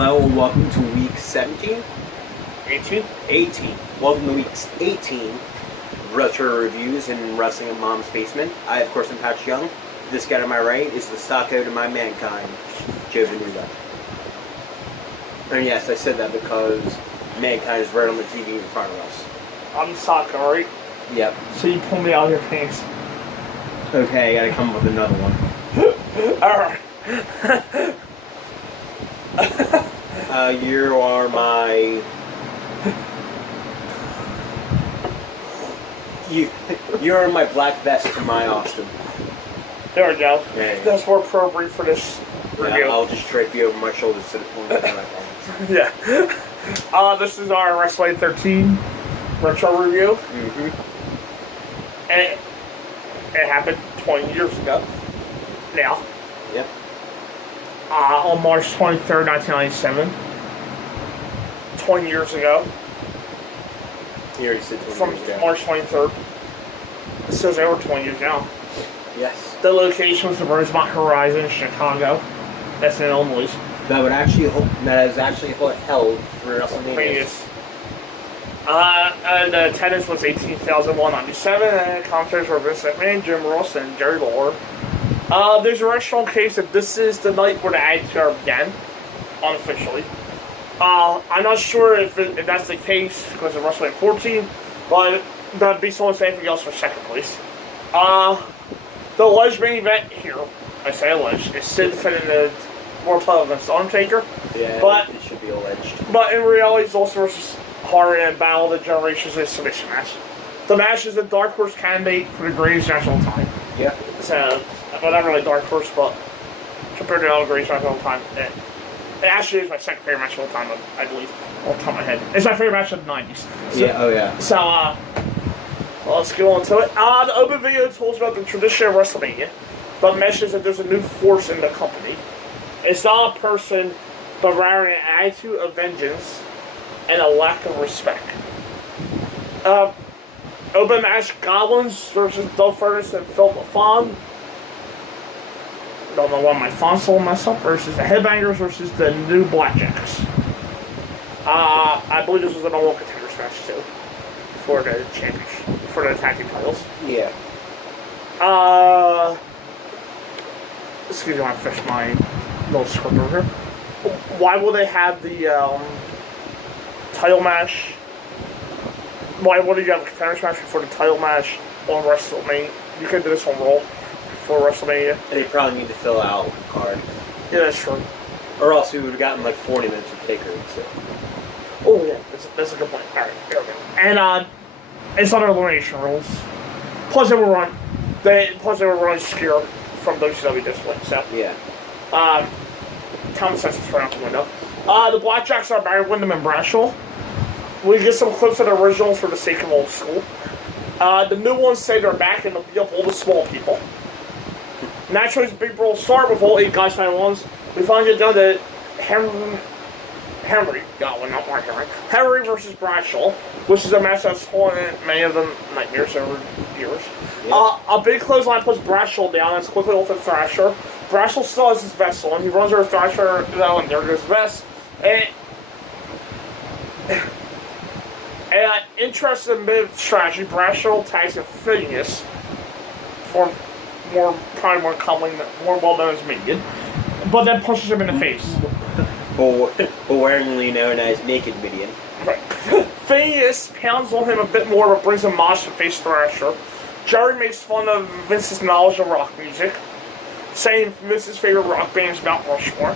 Hello and welcome to week 17? 18? 18. Welcome to week 18 Retro Reviews in Wrestling in Mom's Basement. I, of course, am Patch Young. This guy to my right is the Socko to my Mankind, Joe Venuta. And yes, I said that because Mankind is right on the TV in front of us. I'm Socko, right? Yep. So you pull me out of your pants. Okay, I gotta come up with another one. Alright. You are my... You're my black vest to my Austin. There we go. Yeah. That's more appropriate for this review. Yeah, I'll just drape you over my shoulders to the point of my palms. Yeah. This is our WrestleMania 13 retro review. Mm-hmm. And it happened 20 years ago. Now. Yep. On March 23rd, 1997. 20 years ago. You already said 20 From years ago. March 23rd. It says over 20 years now. Yes. The location was the Rosemont Horizon, Chicago. That's in Illinois. That is actually held for WrestleMania. And the attendance was 18,197, and commentators were Vince McMahon, Jim Ross, and Jerry Lawler. There's a restaurant case that this is the night where the Attitude began, unofficially. I'm not sure if that's the case because of WrestleMania 14, but based on anything else for second place. The alleged main event here, I say alleged, is Sid defending the world title against The Undertaker. Yeah, but it should be alleged. But in reality, it's also versus Hart and Battle of the Generations in a submission match. The match is a dark horse candidate for the greatest match of all time. Yeah. So, well, not really dark horse, but compared to all the greatest match of all time, it actually is my second favorite match of all time, I believe. Off the top of my head. It's my favorite match of the 90s. So, Yeah, oh yeah. So, well, let's get on to it. The open video tells about the tradition of WrestleMania, but mentions that there's a new force in the company. It's not a person, but rather an attitude of vengeance and a lack of respect. Open match Goblins versus Doug Furnas and Phil LaFon. Don't know why my font's all messed up. Versus the Headbangers versus the New Blackjacks. I believe this was a normal contenders match too. For the championship. For the tag team titles. Yeah. Excuse me, I finished my little script over here. Why will they have the title match? Why would you have a contenders match before the title match on WrestleMania? You could do this on Raw before WrestleMania. And they probably need to fill out the card. Yeah, that's true. Or else we would have gotten like 40 minutes of Taker. So. Oh yeah, that's a good point. Alright, there we go. And it's under elimination rules. Plus they were running scared from WCW discipline, so Yeah. common sense is right out the window. The Blackjacks are Barry Windham and Bradshaw. We get some clips of the originals for the sake of old school. The new ones say they're back and they'll beat up all the small people. Naturally, it's a big brawl start with all 8 guys fighting ones. We finally get down to Henry versus Bradshaw, which is a match that's haunted many of them nightmares over years. Yeah. A big clothesline puts Bradshaw down and it's quickly off the Thrasher. Bradshaw still has his vest on. He runs over Thrasher, and there goes his vest. And interested in mid strategy, Bradshaw tags in Phineas for more well known as Minion, but then punches him in the face. Awaringly known as Naked Midian. Right. Phineas pounds on him a bit more, but brings him Mosh to face Thrasher. Jerry makes fun of Vince's knowledge of rock music, saying Vince's favorite rock band is Mount Rushmore.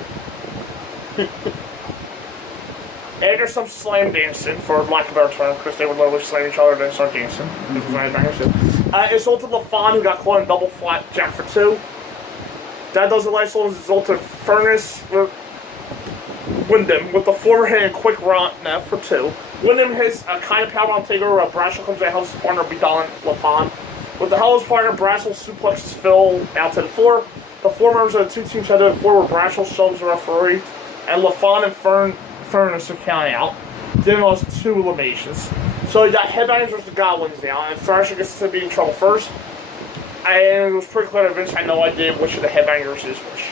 And there's some slam dancing, for lack of a better term, because they would literally slam each other and then start dancing. It's ulted LaFon, who got caught in double flat jack for 2. That does a nice little result of Furnas Windham with the forehand quick run for 2. Windham hits a kind of power on takeover. Bradshaw comes in, helps his partner beat down LaFon. With the help of his partner, Bradshaw suplexes Phil out to the floor. The 4 members of the 2 teams head to the floor where Bradshaw shoves the referee, and LaFon and Furnas are counting out. Then lost 2 eliminations. So you got Headbangers versus the Goblins now, and Thrasher gets to be in trouble first. And it was pretty clear that Vince had no idea which of the Headbangers is which.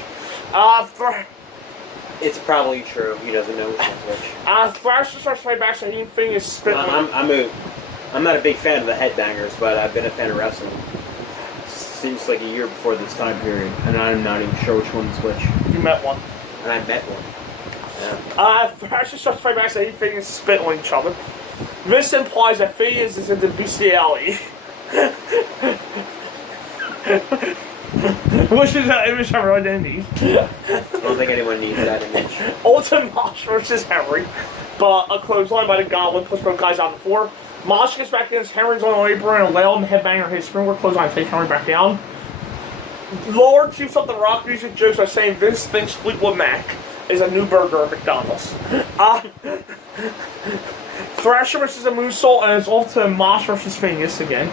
It's probably true. He doesn't know which one's which. Thrasher starts right back, so he thing is spit. I'm not a big fan of the headbangers, but I've been a fan of wrestling since like a year before this time period, and I'm not even sure which one's which. You met one. And I met one. Yeah. Thrasher starts right back, so he thing is spit on each other. This implies that Phineas is into bestiality. Which is an image I really didn't need. I don't think anyone needs that image. Ultimate Mosh versus Henry. But a clothesline by the Goblin puts both guys on the floor. Mosh gets back against Henry's on the apron and Lale and the headbanger his springboard clothesline take Henry back down. Lord keeps up the rock music jokes by saying Vince thinks Fleetwood Mac is a new burger at McDonald's. Thrasher versus a moonsault and it's off to Mosh versus Phineas again.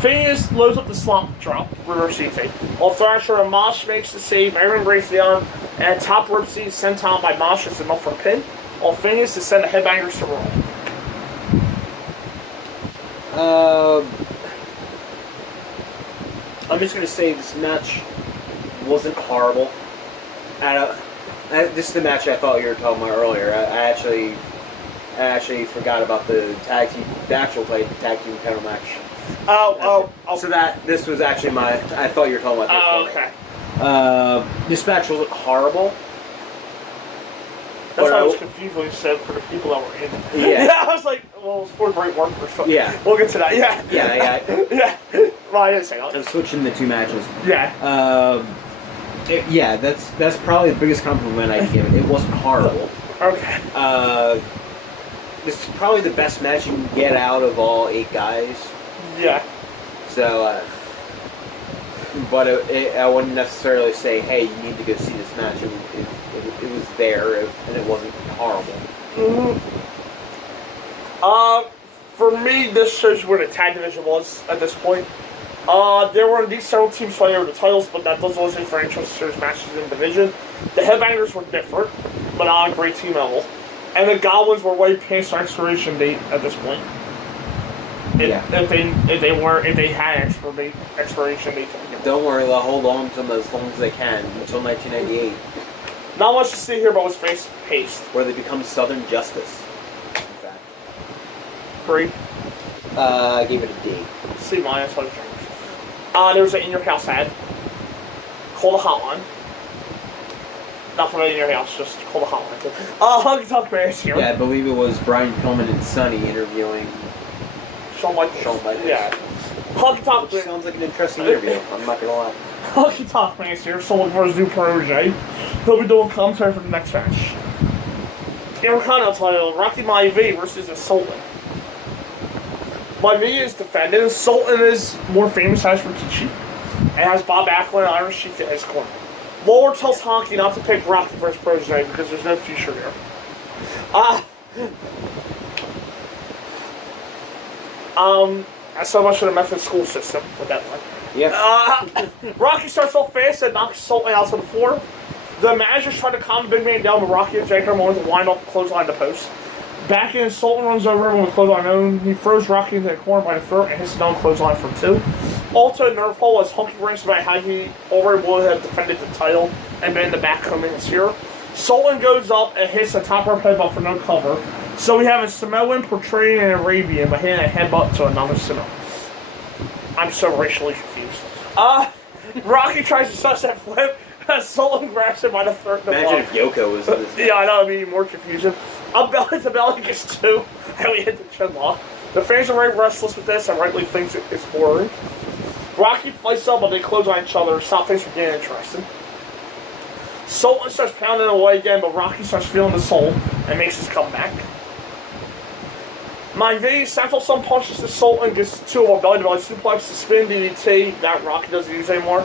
Phineas loads up the slump drop, reverse CT. While Thrasher and Mosh makes the save, everyone breaks down, and a top rope C is sent on by Mosh as enough for a pin. While Phineas to send the headbangers to roll. I'm just gonna say this match wasn't horrible. This is the match I thought you were talking about earlier. I actually forgot about the actual tag team title match. Oh. So this was actually I thought you were talking about this. Oh, okay. This match wasn't horrible. That's why I was confused when you said for the people that were in it. Yeah. I was like, well, it's for great work or something. Yeah. We'll get to that, yeah. Yeah. Yeah. Well, I didn't say that. I'm switching the two matches. Yeah. Yeah, that's probably the biggest compliment I can give it. It wasn't horrible. Okay. This is probably the best match you can get out of all 8 guys. Yeah. So, but I wouldn't necessarily say, hey, you need to go see this match. It was there, and it wasn't horrible. Mm-hmm. For me, this shows where the tag division was at this point. There were indeed several teams fighting over the titles, but that doesn't listen for any series matches in the division. The headbangers were different, but not on a great team level. And the Goblins were way past their expiration date at this point. If they had expiration date. Don't worry, they'll hold on to them as long as they can until 1998. Not much to see here, but was fast paced. Where they become Southern Justice. In fact. 3. I gave it a D. C minus. There was an in your house ad. Call the hotline. Not from in your house, just call the hotline. Honky Tonk Bears here. Yeah, I believe it was Brian Pillman and Sonny interviewing Shawn Michaels. Yeah. Honky Tonk Bears. Sounds like an interesting interview, I'm not gonna lie. Honky Tonk Bears here, someone for his new protege. He'll be doing commentary for the next match. Intercontinental title, Rocky Maivia versus the Sultan. Maivia is defended, and Sultan is more famous as Rikishi, and has Bob Backlund and Iron Sheik at his corner. Lawler tells Honky not to pick Rocky for his protege because there's no future there. So much for the method school system with that one. Yeah. Rocky starts off fast and knocks Sultan out to the floor. The managers try to calm the big man down, but Rocky and Jake are more to wind up clothesline the post. Back in, Sultan runs over him with clothesline own. He throws Rocky into the corner by the throat and hits another clothesline for 2. Also, nerve hole as Honky rants about how he already would have defended the title and been in the back coming here. Sultan goes up and hits a top rope headbutt for no cover. So we have a Samoan portraying an Arabian by hitting a headbutt to another Samoan. I'm so racially confused. Rocky tries to suss that flip. Sultan grabs him by the throat. Imagine if Yoko was in this. Yeah, I know, it'd be more confusing. A belly to belly gets 2, and we hit the chin lock. The fans are very restless with this and rightly thinks it's boring. Rocky fights up, but they close on each other. Stop things from getting interesting. Sultan starts pounding away again, but Rocky starts feeling the soul and makes his comeback. Maivia central some punches to Sultan, gets 2 of a belly to belly suplex, the spin DDT that Rocky doesn't use anymore.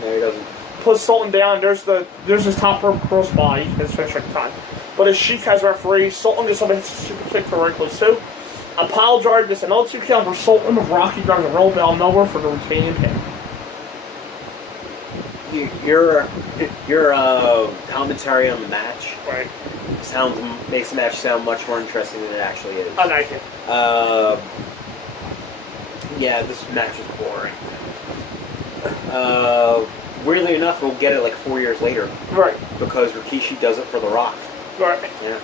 No, he doesn't. Puts Sultan down. There's his top rope crossbody, his finishing time. But as Sheik has referee, Sultan gets up and hits a super kick for right close too. A pile drive gets another 2 count for Sultan, with Rocky drives a roll down nowhere for the retaining pin. Your commentary on the match Right. makes the match sound much more interesting than it actually is. I like it. Yeah, this match is boring. weirdly enough, we'll get it like 4 years later. Right. Because Rikishi does it for The Rock. Right. Yeah.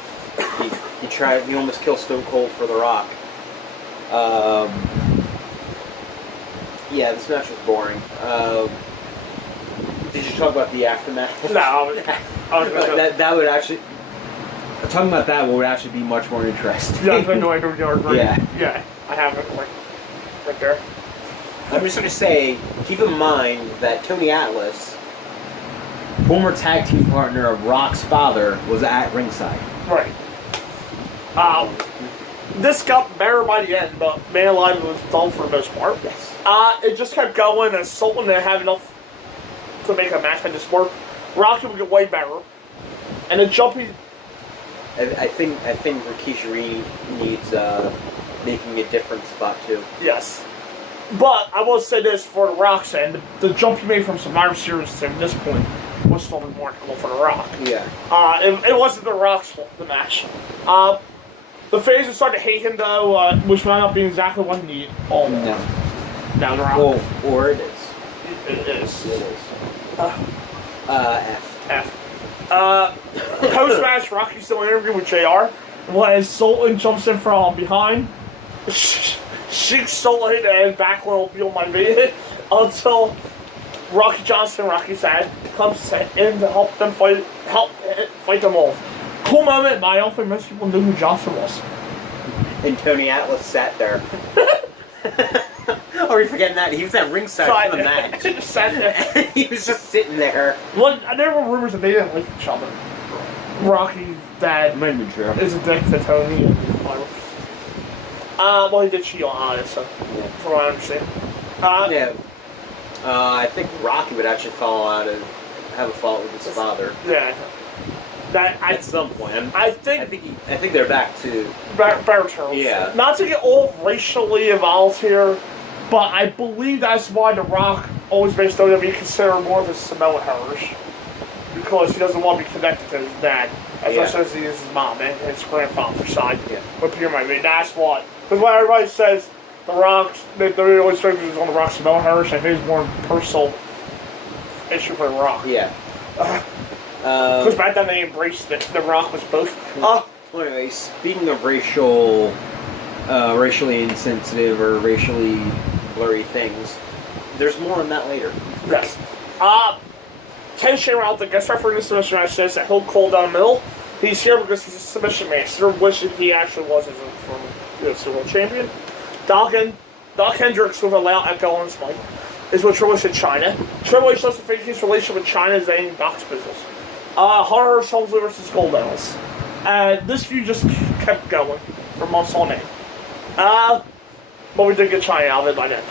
He almost killed Stone Cold for The Rock. Yeah, this match was boring. Did you talk about the aftermath? No, I was gonna that would actually... Talking about that would actually be much more interesting. Yeah, I was going to go into yard, right? Yeah. Yeah, I have it like right there. I'm just going to say, keep in mind that Tony Atlas, former tag team partner of Rock's father, was at ringside. Right. This got better by the end, but Man Alive was dull for the most part. Yes. It just kept going, and Sultan didn't have enough to make a match like this work. Rocky would get way better, and the jumpy. I think Rikishi needs making a different spot too. Yes. But I will say this for The Rock's end, the jump he made from Survivor Series to this point was still remarkable for The Rock. Yeah. It wasn't The Rock's fault, the match. The fans would start to hate him though, which might not be exactly what he needed. Oh no. No, The Rock. Well, or it is. It is. It is. F. Post-match, Rocky still interviewed with JR, when Sultan jumps in from behind, shoots Sultan and back will be on my video until Rocky Johnson, Rocky's dad, comes in to help fight them off. Cool moment, but I don't think most people knew who Johnson was. And Tony Atlas sat there. Are we forgetting that? He was at ringside for the match. Just sat there. He was just sitting there. Well, there were rumors that they didn't like each other. Rocky's dad Might be true. is a dick to Tony. Well, he did cheat on Alex, so from what I understand. Yeah. I think Rocky would actually have a fault with his father. Yeah. At some point. I think they're back to better terms. Yeah. Not to get all racially involved here, but I believe that's why The Rock always makes WWE consider more of his Samoan heritage. Because he doesn't want to be connected to his dad, as much as he is his mom and his grandfather's side. Yeah. With Peter Maybe. That's what. Because when everybody says The Rock, they always focus on The Rock's Samoan heritage. I think it's more personal issue for The Rock. Yeah. Because back then they embraced it. The Rock was both. Well, anyway, speaking of racially insensitive or racially blurry things, there's more on that later. Yes. Ken Shamrock, the guest referee in the submission match, says that he'll call down the middle. He's here because he's a submission master, which he actually was as a former UFC World Champion. Doc Hendricks, with a loud echo on his mic, is with Triple H in China. Triple H loves to fake his relationship with China as ending Doc's business. Hunter Helmsley versus Gold Medals. This feud just kept going for months on end. But we did get China out of it by then.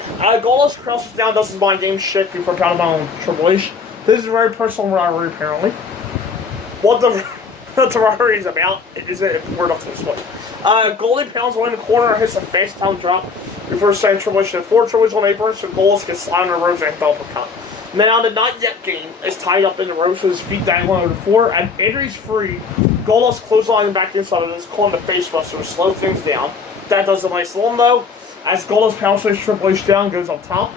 Goldust crosses down, does his mind game shit before pounding on Triple H. This is a very personal rivalry, apparently. What the rivalry is about isn't important enough to explain. Goldie pounds one in the corner and hits a fast town drop before sending Triple H to 4 Triple H on apron, so Goldust gets slammed on the ropes and double cut. Now, the not yet game is tied up in the ropes with his feet dangling over the floor, and Adri's free. Goldust clotheslining back inside of this, calling the face buster to slow things down. That does a nice long though, as Goldust pounces Triple H down, goes on top.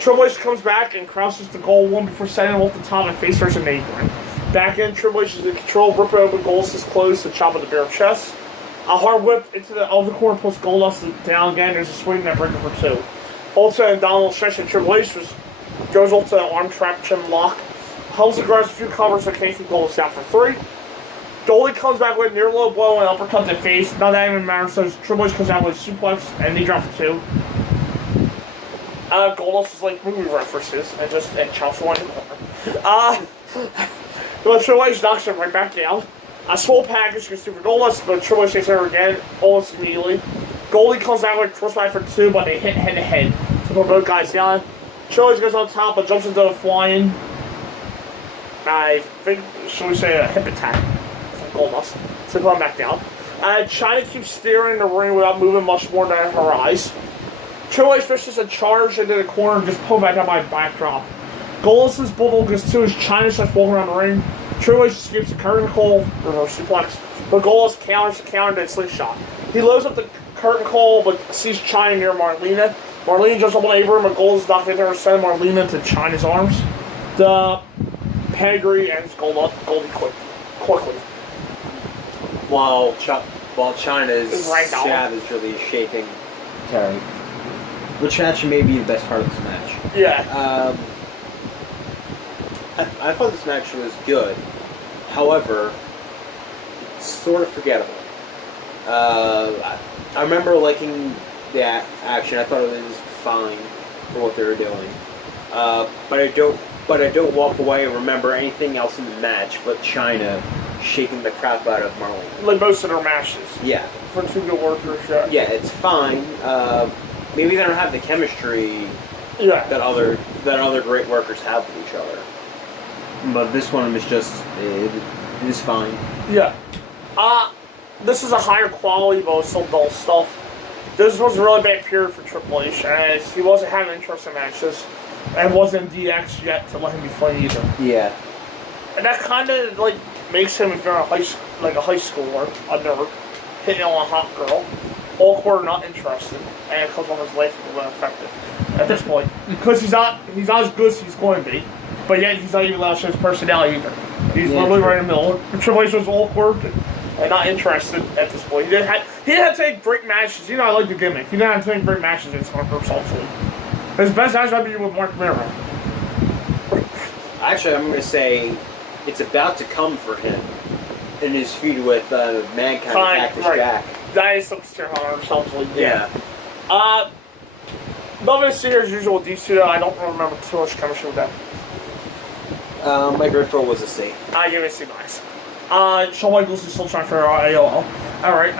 Triple H comes back and crouches to goal one before sending him off the top and face first an apron. Back in, Triple H is in control, ripping open Goldust's clothes to chop at the bare chest. A hard whip into the other corner pulls Goldust down again. There's a swing that breaker for 2. Ulta and Donald stretch and Triple H goes up to an arm trap chin lock. Helmsley guards a few covers and can't keep Goldust out for 3. Goldie comes back with a near low blow and uppercut to the face. None of that even matters, so Triple H comes out with a suplex and knee drop for 2. Goldust is like movie references and chops one in the corner. But Triple H knocks him right back down. A small package goes through for Goldust, but Triple H takes over again, almost immediately. Goldie comes out with crossbody for 2, but they hit head to head to put both guys down. Triple H goes on top, but jumps into a flying, I think, should we say, a hip attack from Goldust to put him back down. China keeps steering the ring without moving much more than her eyes. Triple H fishes a charge into the corner and gets pulled back out by a backdrop. Goldust's bulldog goes to his China starts walking around the ring. Triple H escapes the curtain call, reverse suplex, but Goldust counters the counter to a slingshot. He loads up the curtain call, but sees China near Marlena. Marlena jumps up on the apron, but Goldust knocked into her, sending Marlena into China's arms. The pedigree ends Goldie quickly. While China's Right now. jab is really shaking Terry. Which actually may be the best part of this match. Yeah. I thought this match was good. However, it's sort of forgettable. I remember liking the action. I thought it was fine for what they were doing. But I don't walk away and remember anything else in the match but China shaking the crap out of Marlene. Like most of their matches. Yeah. For two good workers, yeah. Yeah, it's fine. Maybe they don't have the chemistry that other great workers have with each other. But this one is just it is fine. Yeah. This is a higher quality, but it's still dull stuff. This was a really bad period for Triple H, as he wasn't having interesting matches, and wasn't in DX yet to let him be funny either. Yeah. And that kind of like makes him, if you're a high schooler, a nerd, hitting on a hot girl, awkward, not interested, and it comes off his life a little ineffective at this point because he's not as good as he's going to be, but yet he's not even allowed to show his personality either. He's literally right in the middle. Triple H was awkward and not interested at this point. He didn't have to take great matches. You know, I like the gimmick. He didn't have to take great matches in himself. His best match might be with Mark Miro. Actually, I'm going to say it's about to come for him in his feud with Mankind Cactus Jack. That is something to on himself. Yeah. Nothing to see here as usual with these two. I don't remember too much chemistry with that. My grade for was a C. I give it a C minus. Shawn Michaels is still trying for AOL. Alright,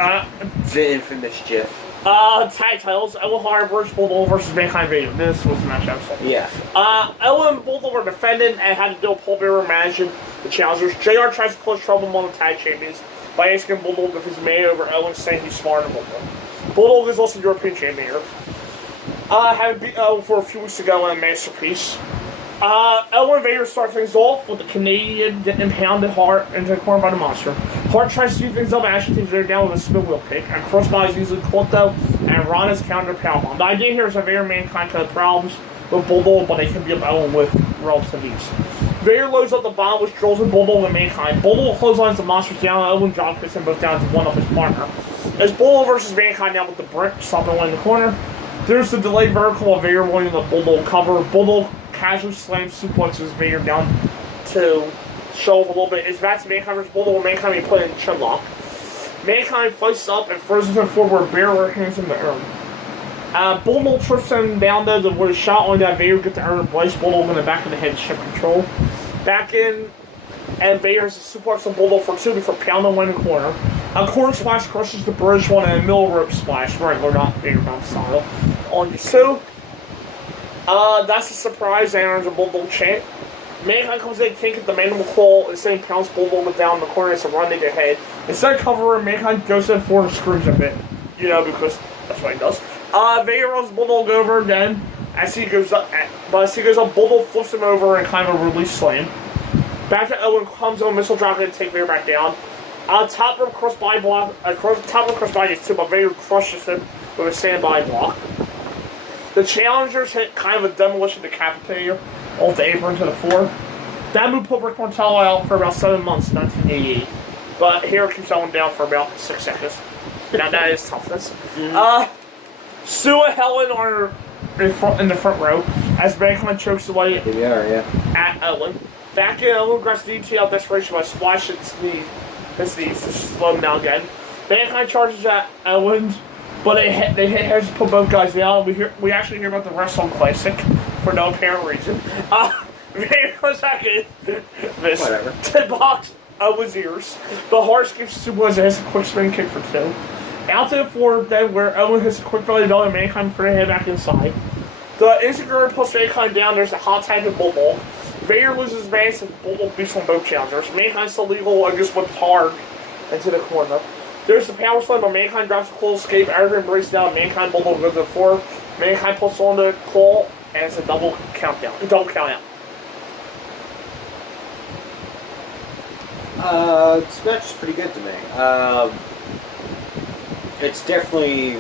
The infamous GIF. tag titles, Ellen Hart, British Bulldog versus Mankind Vader. This was the match I was talking Yeah. Ellen and Bulldog were defending and had to do a Paul Bearer managing the challengers. JR tries to cause trouble among the tag champions by asking Bulldog if he's made over Ellen, saying he's smarter than Bulldog. Bulldog is also European champion here. Having beat Ellen for a few weeks ago in a masterpiece. Ellen and Vader start things off with the Canadian getting impounded hard into the corner by the monster. Hart tries to do things up and actually takes Vader down with a spin wheel kick. And crossbody is easily caught though, and Ron is countered powerbomb. The idea here is that Vader and Mankind have problems with Bulldog, but they can beat up Ellen with relative ease. Vader loads up the bomb, which drills with Bulldog and Mankind. Bulldog clotheslines the monsters down, and Ellen John puts them both down to one up his partner. As Bulldog versus Mankind now with the brick, stopping one in the corner. There's the delayed vertical of Vader winning the Bulldog cover. Bulldog casually slams suplexes Vader down to show off a little bit. It's back to Mankind versus Bulldog, where Mankind being put in chin lock. Mankind fights up and throws him forward, where Bear hands him the urn. Bulldog trips him down there with a shot on that Vader get the urn and Blaze Bulldog in the back of the head to shift control. Back in, and Vader has a suplex on Bulldog for two before pounding one in the corner. A corner splash crushes the British one and a middle rope splash, regular, not Vader bomb style, on the two. That's a surprise, and there's a Bulldog chant. Mankind comes in, can't get the mandible claw, and same pounds Bulldog down in the corner, it's a run to their head. Instead of covering, Mankind goes in forward and screws a bit. You know, because that's what he does. Vader runs Bulldog over again, as he goes up, Bulldog flips him over and kind of a release slam. Back to Owen, comes on, missile drop and take Vader back down. Top rope crossbody block, top rope crossbody is two, but Vader crushes him with a standby block. The challengers hit kind of a demolition decapitator off the apron to the floor. That move put Rick Martello out for about 7 months in 1988. But here it keeps Owen down for about 6 seconds. Now that is toughness. Sue and Helen are in the front row as Mankind chokes away at Ellen. Back in, Ellen grabs DT out desperation by splashing his knees to slow him down again. Mankind charges at Ellen, but they hit heads to put both guys down. We actually hear about the Wrestling Classic for no apparent reason. Vader comes back in to box Owen's ears. The Hart skips suplex and hits a quick spin kick for two. Out to the floor then where Owen hits a quick belly down and Mankind for the head back inside. The Instagram plus Mankind down, there's a hot tag of Bulldog. Vader loses balance and Bulldog beats on both challengers. Mankind still legal and gets whipped hard into the corner. There's the power slam, but Mankind drops a cool escape. Everyone breaks down. Mankind Bulldog goes to the floor. Mankind puts on the claw, and it's a double count out. This match is pretty good to me. It's definitely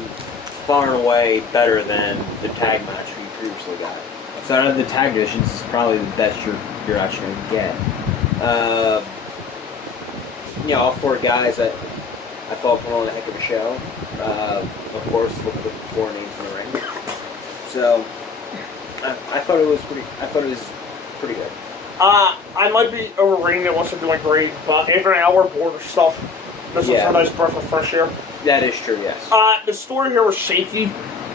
far and away better than the tag match we previously got. So out of the tag divisions, it's probably the best you're you're actually going to get. All four guys that I thought put on a heck of a show. Of course, look at the four names in the ring. So I thought it was pretty good. I might be overrating it. Wasn't doing great, but after an hour board of stuff, this was a nice breath of fresh air. That is true. Yes. The story here was shaky,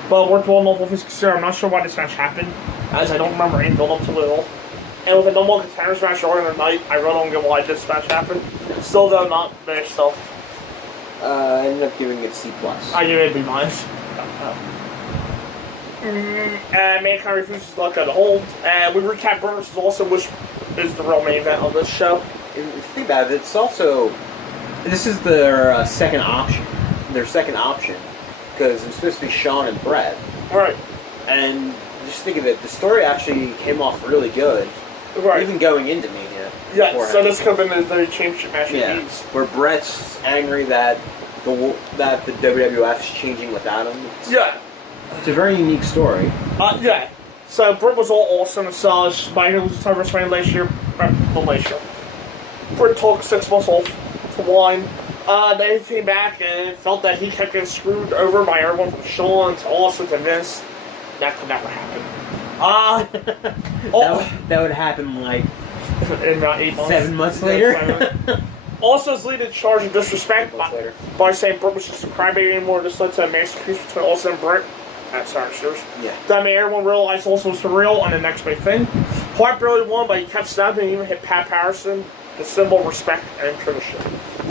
but worked well enough with his concern. I'm not sure why this match happened, as I don't remember any build up to it at all. And with a normal contenders match earlier in the night, I really don't get why this match happened. Still, though, not bad stuff. I ended up giving it C+. I give it a B-. Mankind refuses to let go of the hold. And we recap Burn vs. Awesome, which is the real main event of this show. If you think about it, it's also... This is their second option. Their second option. Because it was supposed to be Sean and Brett. Right. And just think of it, the story actually came off really good. Right. Even going into Mania. Yeah, so this could have been the championship match of these. Where Brett's angry that the WWF's changing without him. It's a very unique story. Yeah. So Britt was all awesome and such. By here was time WrestleMania last year. Britt took 6 months off to whine. Then he came back and felt that he kept getting screwed over by everyone from Sean to Austin to Vince. That could never happen. That would happen like in about 8 months. 7 months later. Also, is leading charge of disrespect by saying Britt was just a crybaby anymore. This led to a masterpiece between Austin and Britt. That's our shows. Yeah. That made everyone realize Austin was for real on the next big thing. Hart barely won, but he kept snapping and even hit Pat Patterson, the symbol of respect and tradition.